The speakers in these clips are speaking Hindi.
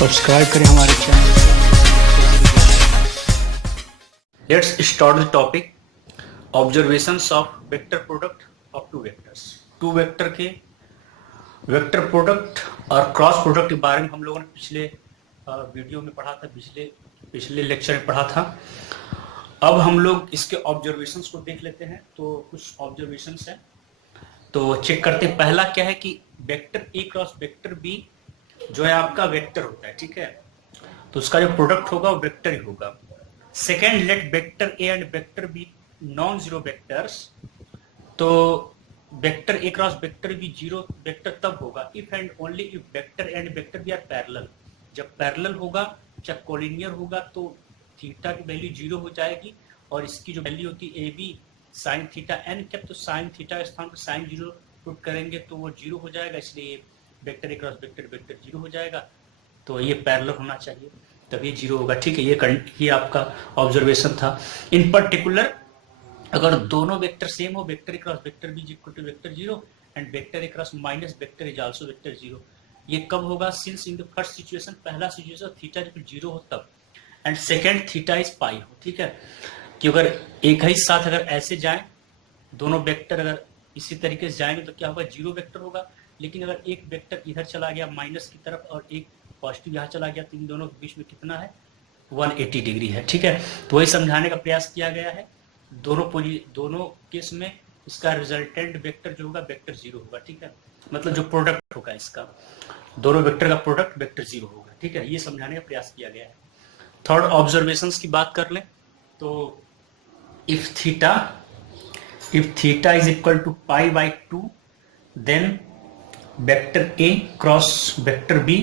सब्सक्राइब करें हमारे चैनल को। Let's start the topic observations of vector product of two vectors. Two vector के वेक्टर प्रोडक्ट और क्रॉस प्रोडक्ट के बारे में हम लोगों ने पिछले वीडियो में पढ़ा था, पिछले लेक्चर में पढ़ा था। अब हम लोग इसके ऑब्जर्वेशंस को देख लेते हैं। तो कुछ ऑब्जर्वेशंस हैं तो चेक करते हैं। पहला क्या है कि vector A cross vector B जो है आपका वेक्टर होता है, ठीक है, तो उसका जो प्रोडक्ट होगा वो वेक्टर ही होगा। Second, let vector A and vector B non zero vectors. तो vector A cross vector B zero vector तब होगा if and only if vector and vector B are parallel. जब पैरेलल होगा, चाहे कोलिनियर होगा, तो थीटा की वैल्यू जीरो हो जाएगी और इसकी जो वैल्यू होती है A B sine theta N cap, तो साइन थीटा के स्थान पर साइन जीरो पुट करेंगे तो वो जीरो हो जाएगा, इसलिए vector A cross vector vector zero हो जाएगा। तो ये पैरेलल होना चाहिए तब ये जीरो होगा, ठीक है। ये आपका ऑब्जर्वेशन था। इन पर्टिकुलर अगर दोनों वेक्टर सेम हो, vector A cross vector B equal to vector zero and vector A cross minus vector is also vector zero, ये कब होगा? Since in the first situation, पहला सिचुएशन थीटा जब जीरो हो तब, and second theta is pi हो, ठीक है। कि अगर एक ही साथ अगर ऐसे जाएं, दोनों वेक्टर अगर इसी तरीके से जाएंगे तो क्या होगा? जीरो वेक्टर होगा। लेकिन अगर एक वेक्टर इधर चला गया माइनस की तरफ और एक पॉजिटिव यहाँ चला गया तो इन दोनों के बीच में कितना है? 180 डिग्री है, ठीक है। तो वही समझाने का प्रयास किया गया है। दोनों केस में इसका रिजल्टेंट वेक्टर जो होगा वेक्टर जीरो होगा, ठीक है। मतलब जो प्रोडक्ट होगा इसका, दोनों वेक्टर का प्रोडक्ट वेक्टर जीरो होगा, ठीक है। ये समझाने का प्रयास किया गया है। थर्ड ऑब्जर्वेशंस की बात कर लें तो if theta is equal to pi by 2 then vector A cross vector B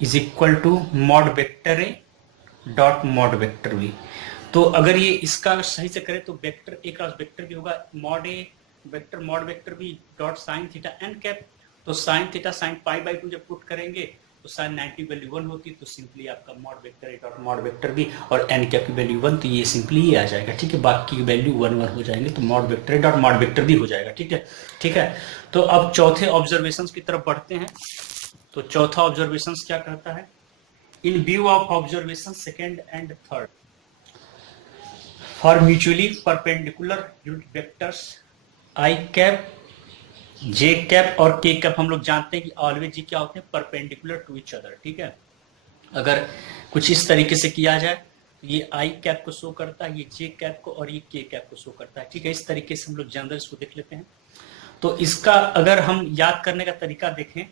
is equal to mod vector A dot mod vector B. तो अगर ये इसका सही से करें तो vector A cross vector B होगा mod A vector mod vector B dot sine theta N cap. तो sine theta sine pi by 2 जब पुट करेंगे तो साइन 90 वैल्यू 1 होती है, तो सिंपली आपका mod vector A dot mod vector B और एन कैप की वैल्यू 1, तो ये सिंपली ये आ जाएगा, ठीक है। बाकी की वैल्यू 1 1 हो जाएंगे तो mod vector A dot mod vector B हो जाएगा, ठीक है, ठीक है। तो अब चौथे ऑब्जर्वेशन की तरफ बढ़ते हैं। तो चौथा ऑब्जर्वेशन क्या कहता है? इन view of observation second and third for mutually perpendicular unit vectors I cap J cap और के कैप, हम लोग जानते हैं कि ऑलवेज जी क्या होते हैं? परपेंडिकुलर टू ईच अदर, ठीक है। अगर कुछ इस तरीके से किया जाए तो ये आई कैप को शो करता है, ये जे कैप को, और ये के कैप को शो करता है, ठीक है। इस तरीके से हम लोग जनरल इसको देख लेते हैं। तो इसका अगर हम याद करने का तरीका देखें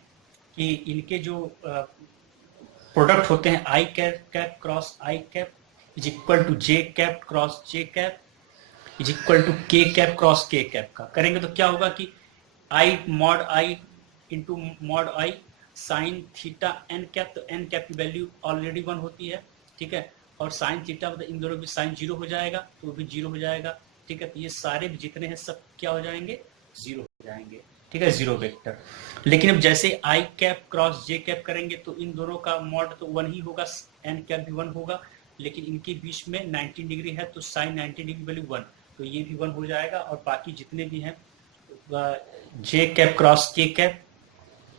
कि इनके जो प्रोडक्ट होते हैं I cap cross I cap is equal to J cap cross J cap is equal to K cap cross K cap का करेंगे तो क्या होगा कि I mod I into mod I sine theta N cap, तो एन कैप की वैल्यू ऑलरेडी 1 होती है, ठीक है। और साइन थीटा मतलब इन दोनों भी साइन जीरो हो जाएगा तो वो भी जीरो हो जाएगा, ठीक है। तो ये सारे भी जितने हैं सब क्या हो जाएंगे? जीरो हो जाएंगे, ठीक है, जीरो वेक्टर। लेकिन अब जैसे आई कैप क्रॉस जे कैप करेंगे तो इन दोनों का मॉड तो 1 ही होगा, एन कैप भी 1 होगा, लेकिन इनके बीच में 90 डिग्री है तो साइन 90 डिग्री वैल्यू 1, तो ये भी 1 हो जाएगा। और बाकी जितने भी हैं J cap cross K cap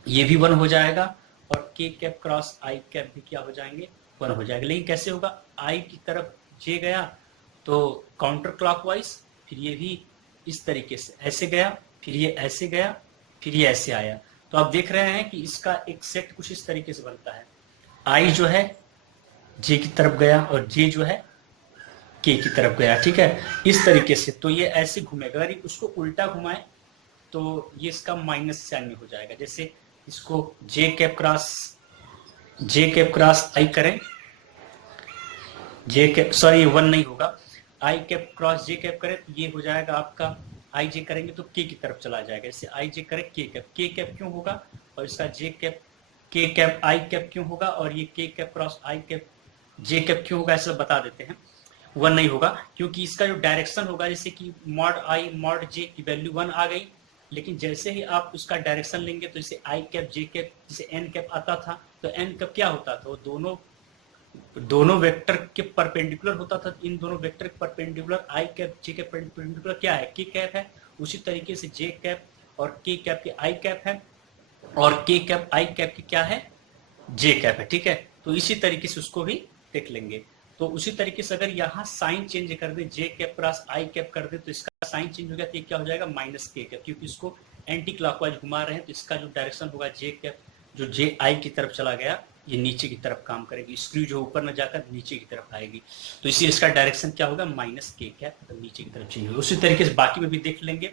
ये भी 1 हो जाएगा और के कैप क्रॉस आई कैप भी क्या हो जाएंगे? 1 हो जाएगा। लेकिन कैसे होगा? आई की तरफ जे गया तो काउंटर क्लॉकवाइज, फिर ये भी इस तरीके से ऐसे गया, फिर ये ऐसे गया, फिर ये ऐसे आया। तो आप देख रहे हैं कि इसका एक सेट कुछ इस तरीके से बनता है। आई जो है जे की तरफ गया और जे जो है के की तरफ गया, ठीक है, इस तरीके से। तो ये ऐसे घूमेगा। अगर उसको उल्टा घुमाए तो ये इसका माइनस साइन में हो जाएगा। जैसे इसको जे कैप क्रॉस आई करें, जे कैप सॉरी 1 नहीं होगा, आई कैप क्रॉस जे कैप करें तो ये हो जाएगा आपका आई जे करेंगे तो के की तरफ चला जाएगा। जैसे आई जे करें के कैप क्यों होगा, और इसका जे कैप के कैप आई कैप क्यों होगा, और ये के cap cross I cap J cap क्यों होगा, ऐसा बता देते हैं। 1 नहीं होगा क्योंकि इसका जो डायरेक्शन होगा, जैसे कि मॉड आई मॉड जे की वैल्यू 1 आ गई, लेकिन जैसे ही आप उसका डायरेक्शन लेंगे तो जैसे आई कैप जे कैप जैसे एन कैप आता था तो एन कैप क्या होता था? वो दोनों वेक्टर के परपेंडिकुलर होता था। इन दोनों वेक्टर के परपेंडिकुलर आई कैप जे कैप परपेंडिकुलर क्या है? के कैप है। उसी तरीके से जे कैप और के कैप के आई कैप है और के कैप आई कैप की क्या है? जे कैप है, ठीक है। तो इसी तरीके से उसको भी देख लेंगे। तो उसी तरीके से अगर यहाँ साइन चेंज कर दे, जे कैप प्लस आई कैप कर दे, तो इसका साइन चेंज हो गया, तो ये क्या हो जाएगा, माइनस के कैप, क्योंकि इसको एंटी क्लॉकवाइज घुमा रहे हैं, तो इसका जो डायरेक्शन होगा जे कैप, जो जे आई की तरफ चला गया, ये नीचे की तरफ काम करेगी, स्क्रू जो ऊपर न जाकर नीचे की तरफ आएगी, तो इसी इसका डायरेक्शन क्या होगा, माइनस के कैप, तो नीचे की तरफ चेंज होगा। उसी तरीके से बाकी में भी देख लेंगे,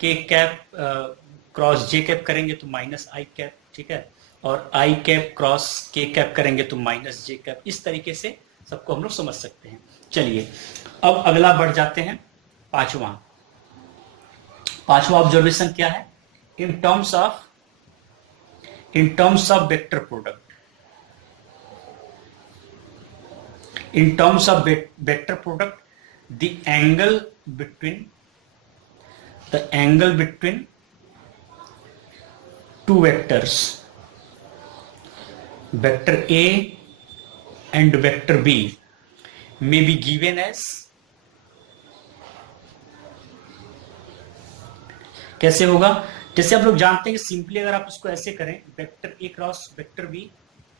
के कैप क्रॉस जे कैप करेंगे तो माइनस आई कैप, ठीक है, और I cap cross K cap करेंगे तो माइनस जे कैप। इस तरीके से सबको हम लोग समझ सकते हैं। चलिए अब अगला बढ़ जाते हैं, पांचवा ऑब्जर्वेशन क्या है, in terms of vector product, in terms of vector product, the angle between two vectors, vector A and vector B, may be given as, कैसे होगा, जैसे आप लोग जानते हैं कि सिंपली अगर आप इसको ऐसे करें, vector A cross vector B,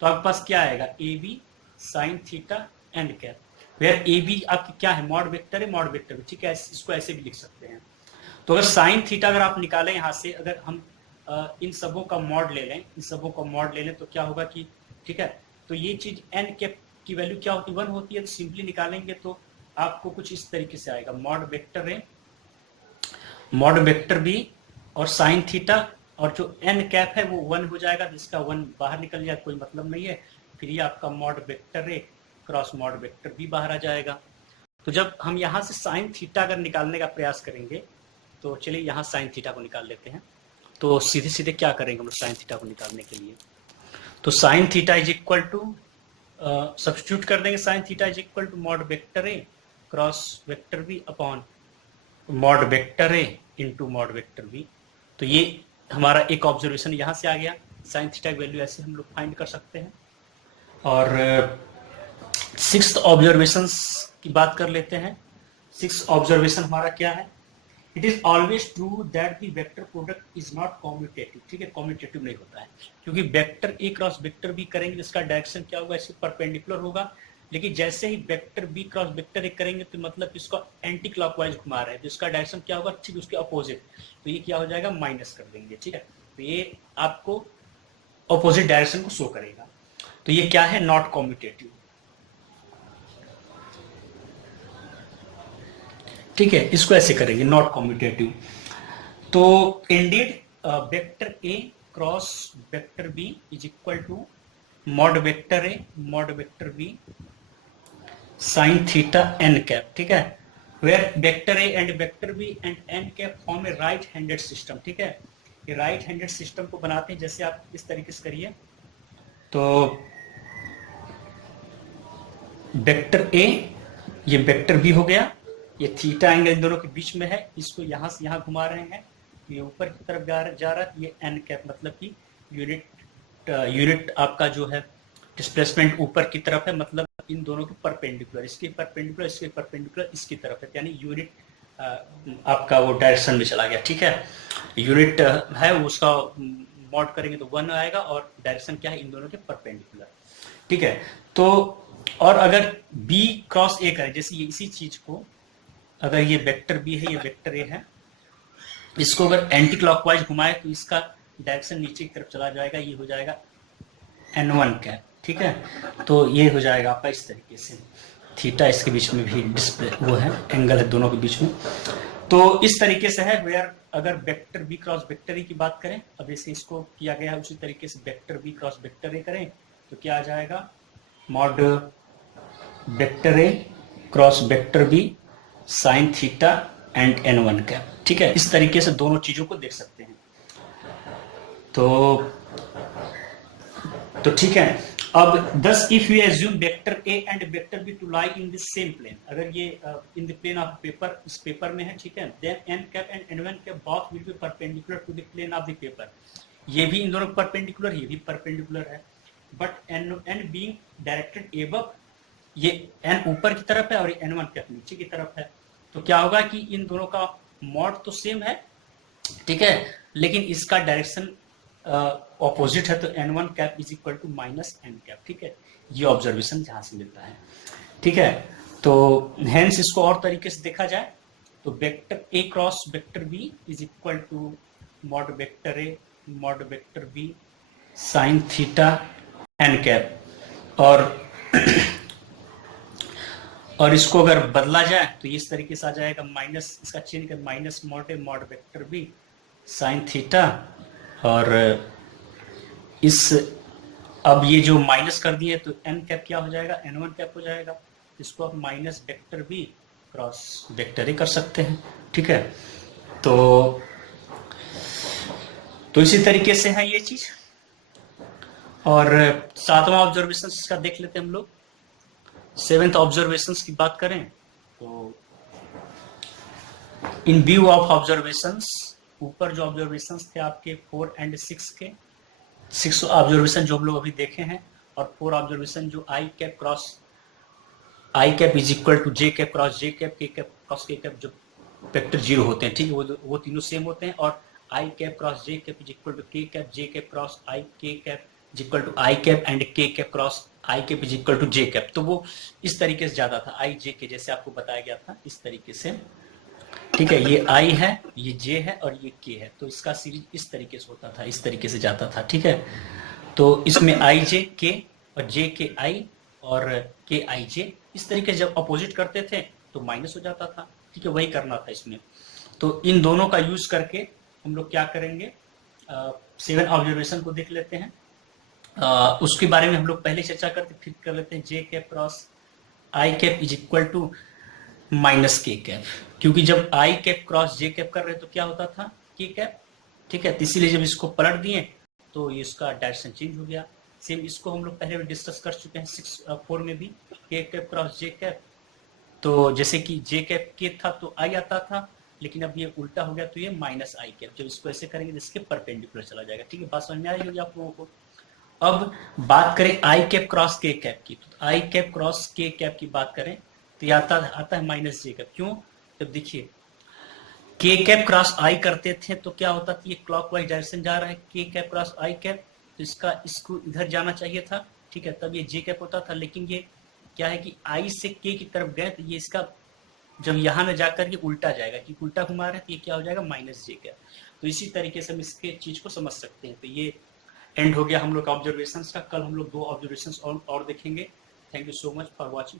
तो आपके पास क्या आएगा, A B sine theta and cap, where A B आपकी क्या है, मॉड वेक्टर है, मॉड वेक्टर भी, ठीक है, इसको ऐसे भी लिख सकते हैं। तो अगर साइन थीटा अगर आप निकालें यहाँ से, अगर हम इन सबों का मॉड ले लें, तो क्या होगा कि, ठीक है, तो ये चीज एन कैप की वैल्यू क्या होती है, 1 होती है, तो सिंपली निकालेंगे तो आपको कुछ इस तरीके से आएगा, mod vector A mod vector B और साइन थीटा, और जो एन कैप है वो 1 हो जाएगा, जिसका 1 बाहर निकल जाए कोई मतलब नहीं है, फिर ये आपका mod vector A cross mod vector भी बाहर आ जाएगा। तो जब हम यहाँ से साइन थीटा अगर निकालने का प्रयास करेंगे, तो चलिए यहाँ साइन थीटा को निकाल लेते हैं। तो सीधे सीधे क्या करेंगे हम लोग साइन थीटा को निकालने के लिए, तो sine theta is equal to, substitute कर देंगे, sine theta is equal to mod vector A cross vector B upon mod vector A into mod vector B. तो ये हमारा एक ऑब्जर्वेशन यहाँ से आ गया, साइन थीटा की वैल्यू ऐसे हम लोग फाइंड कर सकते हैं। और सिक्स्थ ऑब्जर्वेशन की बात कर लेते हैं। सिक्स्थ ऑब्जर्वेशन हमारा क्या है, it is always true that the vector product is not commutative, ठीक है, कॉम्यूटेटिव नहीं होता है, क्योंकि vector A cross vector B करेंगे जिसका डायरेक्शन क्या होगा, इसके परपेंडिकुलर होगा, लेकिन जैसे ही vector B cross vector A करेंगे तो मतलब इसको एंटी क्लॉकवाइज घुमा रहे हैं, तो इसका डायरेक्शन क्या होगा, ठीक उसके अपोजिट, तो ये क्या हो जाएगा, माइनस कर देंगे, ठीक है, तो ये आपको अपोजिट डायरेक्शन को शो करेगा, तो ये क्या है, नॉट कॉम्यूटेटिव, ठीक है, इसको ऐसे करेंगे, नॉट कॉम्यूटेटिव। तो indeed vector A cross vector B is equal to mod vector A mod vector B sine theta N cap, ठीक है, where vector A and vector B and N cap form a right handed system, ठीक है, ये राइट हैंडेड सिस्टम को बनाते हैं, जैसे आप इस तरीके से करिए, तो वेक्टर ए ये वेक्टर बी हो गया, ये थीटा एंगल इन दोनों के बीच में है, इसको यहाँ से यहाँ घुमा रहे हैं, ये ऊपर की तरफ जा रहा है, ये एन कैप मतलब कि यूनिट आपका जो है डिस्प्लेसमेंट ऊपर की तरफ है, मतलब इन दोनों के परपेंडिकुलर, इसके परपेंडिकुलर इसकी तरफ है, यानी यूनिट आपका वो डायरेक्शन में चला गया, ठीक है, यूनिट है उसका मॉड करेंगे तो 1 आएगा, और डायरेक्शन क्या है, इन दोनों के परपेंडिकुलर, ठीक है। तो और अगर बी क्रॉस ए करें, जैसे ये इसी चीज को, अगर ये वेक्टर बी है, ये वेक्टर ए है, इसको अगर एंटी क्लॉकवाइज घुमाए तो इसका डायरेक्शन नीचे की तरफ चला जाएगा, ये हो जाएगा n1 कैप, ठीक है, तो ये हो जाएगा आपका इस तरीके से, थीटा इसके बीच में भी डिस्प्ले वो है, एंगल है दोनों के बीच में, तो इस तरीके से है, वेयर अगर vector B cross vector A की बात करें, अब जैसे इसको किया गया है उसी तरीके से vector B cross vector A करें, तो क्या आ जाएगा, mod vector A cross vector B sine theta and n1 cap, ठीक है, इस तरीके से दोनों चीजों को देख सकते हैं। तो ठीक है, अब thus if you assume vector A and vector B to lie in the same plane, अगर ये in the plane of paper, इस पेपर में है, ठीक है, then n cap and n1 cap both will be perpendicular to the plane of the paper, ये भी इन दोनों परपेंडिकुलर, ये भी परपेंडिकुलर है, but n being directed above, ये n ऊपर की तरफ है और ये n1 कैप नीचे की तरफ है, तो क्या होगा कि इन दोनों का मॉड तो सेम है, ठीक है, लेकिन इसका डायरेक्शन ऑपोजिट है तो n1 cap is equal to minus n cap, ठीक है, ये ऑब्जर्वेशन जहां से मिलता है, ठीक है। तो हेंस इसको और तरीके से देखा जाए तो vector A cross vector B is equal to mod vector A mod vector B sine theta N cap, और इसको अगर बदला जाए तो इस तरीके से आ जाएगा माइनस, इसका चेंज कर minus mod A mod vector B sine theta, और इस अब ये जो माइनस कर दिए तो एन कैप क्या हो जाएगा, n1 कैप हो जाएगा, इसको आप minus vector B cross vector A कर सकते हैं, ठीक है। तो इसी तरीके से है ये चीज। और सातवां ऑब्जर्वेशन का देख लेते हैं हम लोग। सेवेंथ ऑब्जर्वेशंस की बात करें तो इन व्यू ऑफ ऑब्जर्वेशंस, ऊपर जो ऑब्जर्वेशंस थे आपके 4 और 6 के, 6 ऑब्जर्वेशन जो हम लोग अभी देखे हैं और 4 ऑब्जर्वेशन जो I cap cross I cap is equal to J cap cross J cap, K cap cross K cap, जो वेक्टर जीरो होते हैं, ठीक है, वो तीनों सेम होते हैं, और I cap cross J cap is equal to K cap J cap cross I K cap is equal to I cap and K cap cross I cap is equal to J cap. तो वो इस तरीके से ज्यादा था, आई जे के जैसे आपको बताया गया था इस तरीके से, ठीक है, ये आई है, ये जे है और ये के है, तो इसका सीरीज इस तरीके से होता था, इस तरीके से जाता था, ठीक है। तो इसमें आई जे के और जे के आई और के आई जे, इस तरीके से जब अपोजिट करते थे तो माइनस हो जाता था, ठीक है, वही करना था इसमें। तो इन दोनों का यूज करके हम लोग क्या करेंगे, 7 ऑब्जर्वेशन को देख लेते हैं। उसके बारे में हम लोग पहले चर्चा करते, फिर कर लेते हैं J cap cross I cap is equal to minus K cap, क्योंकि जब I cap cross J cap कर रहे तो क्या होता था, के कैप, ठीक है, तो इसीलिए जब इसको पलट दिए तो इसका डायरेक्शन चेंज हो गया। सेम इसको हम लोग पहले भी डिस्कस कर चुके हैं 4 में भी, के कैप क्रॉस जे कैप, तो जैसे कि जे कैप के था तो आई आता था, लेकिन अब ये उल्टा हो गया तो ये माइनस आई कैप, जब इसको ऐसे करेंगे तो इसके परपेंडिकुलर चला जाएगा, ठीक है, बात समझ में आई होगी आप लोगों को। अब बात करें आई कैप क्रॉस के कैप की, तो आई कैप क्रॉस के कैप की बात करें तो ये आता है माइनस जे कैप, क्यों, जब देखिए के कैप क्रॉस आई करते थे तो क्या होता था, ये क्लॉकवाइज डायरेक्शन जा रहा है, के कैप क्रॉस आई कैप, तो इसको इधर जाना चाहिए था, ठीक है, तब ये जे कैप होता था, लेकिन ये क्या है कि आई से के की तरफ गए तो ये इसका जब यहाँ में जाकर के उल्टा जाएगा, कि उल्टा घुमा रहे हैं तो ये क्या हो जाएगा, माइनस जे कैप। तो इसी तरीके से हम इसके चीज को समझ सकते हैं। तो ये एंड हो गया हम लोग का ऑब्जर्वेशंस का। कल हम लोग 2 ऑब्जर्वेशंस और देखेंगे। Thank you so much for watching.